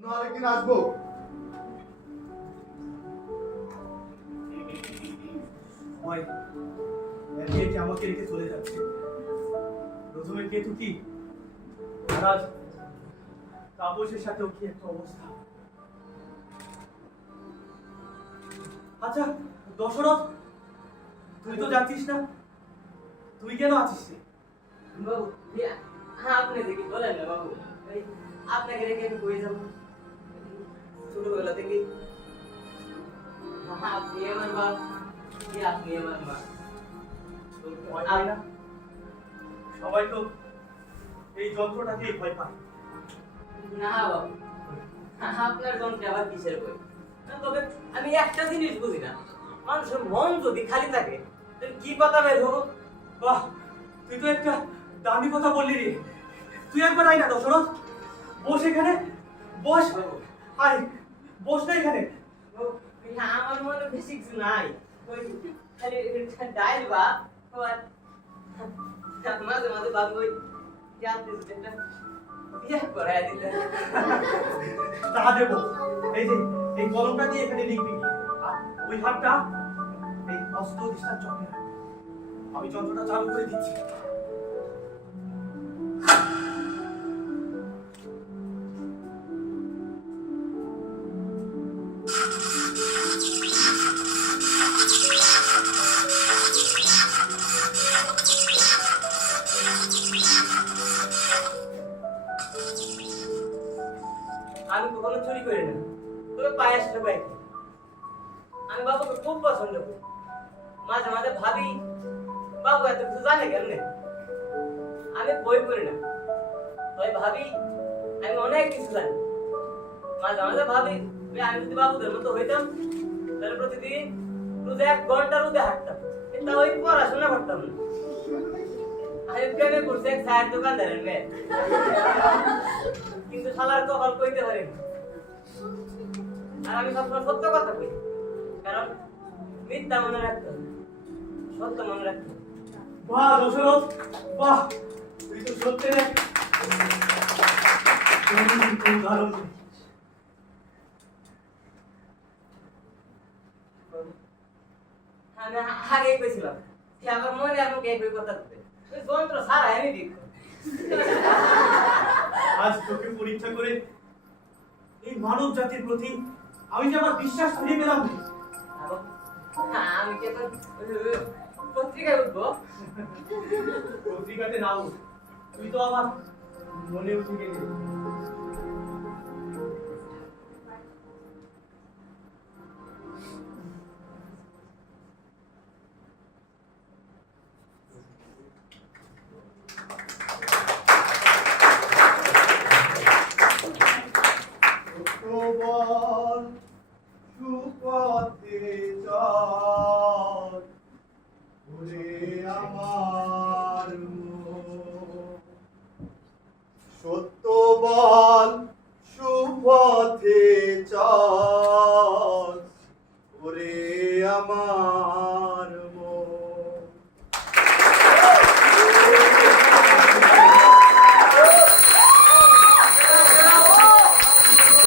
অন্য আরেকদিন আসবো। সময় একে একে আমাকে রেখে চলে যাচ্ছে। প্রথমে কেতু কি, মহারাজ তাপসের সাথেও কি একটা অবস্থা। আচ্ছা দশরথ, তুই তো যাচ্ছিস না, তুই কেন আছিস রে? বাবু, হ্যাঁ আপনি দেখি বলেন না বাবু, আপনাকে রেখে আমি কই যাবো? ছোটবেলা থেকে আপনি আমার বাপ, আপনি আমার মা। ভয় পাই না? সবাই তো এই যন্ত্রটাকেই ভয় পায়। না বাবু, আপনার যন্ত্রে আবার কিসের বই? তবে আমি একটা জিনিস বুঝি না, মানুষের মন যদি খালি থাকে তাহলে কি কথা বের হবো? বাহ, তুই তো একটা দামি কথা বললি রে। তুই একবার আয় না দশরথ, বস এখানে, বস। আয়, বস না এখানে। আমার মনে বেশি কিছু নাই, ওই খালি ডাইল বা মাঝে মাঝে বাবু ওই জানতে একটা বিয়ে করাই দিলে তা দেবো। এই যে এই কলমটা দিয়ে এখানে লিখবি, আর ওই হাতটা এই অস্ত্র দিশার চক্রে রাখ। আমি যন্ত্রটা চালু করে দিচ্ছি। আমি কখনো চুরি করি না, তবে পায়ে আসলে পাই। আমি বাবুকে খুব পছন্দ করি, মাঝে মাঝে ভাবি বাবু এত কিছু জানে কেমনে। আমি বই পড়ি না, তবে ভাবি আমি অনেক কিছু জানি। মাঝে মাঝে ভাবি যে আমি যদি বাবুদের মতো হইতাম তাহলে প্রতিদিন রোদে 1 ঘন্টা রোদে হাঁটতাম, কিন্তু ওই পড়াশোনা করতাম না। আমি প্রেমে করছি এক চায়ের দোকানদারের মেয়ে, কিন্তু শালার কপাল কইতে পারিনি। আর আমি সবসময় সত্য কথা কই, কারণ মিথ্যা মনে রাখতে হবে, সত্য মনে রাখতে হবে। বাহ দশরথ, বাহ, তুই তো সত্যি রে। দারুণ। আমি আগেই কইছিলাম যে আমার মনে আমাকে এই কথা দিতে ওই যন্ত্র ছাড়াই আমি বিক্রি। আজ তোকে পরীক্ষা করে এই মানব জাতির প্রতি আমি যে আমার বিশ্বাস ফিরে পেলাম রে। আমি কি এখন পত্রিকায় উঠবো? পত্রিকাতে নাও, তুই তো আমার মনে উঠে গেলি। বল সুপথে চল, ওরে আমার মন। সত্য বল সুপথে চল, ওরে আমার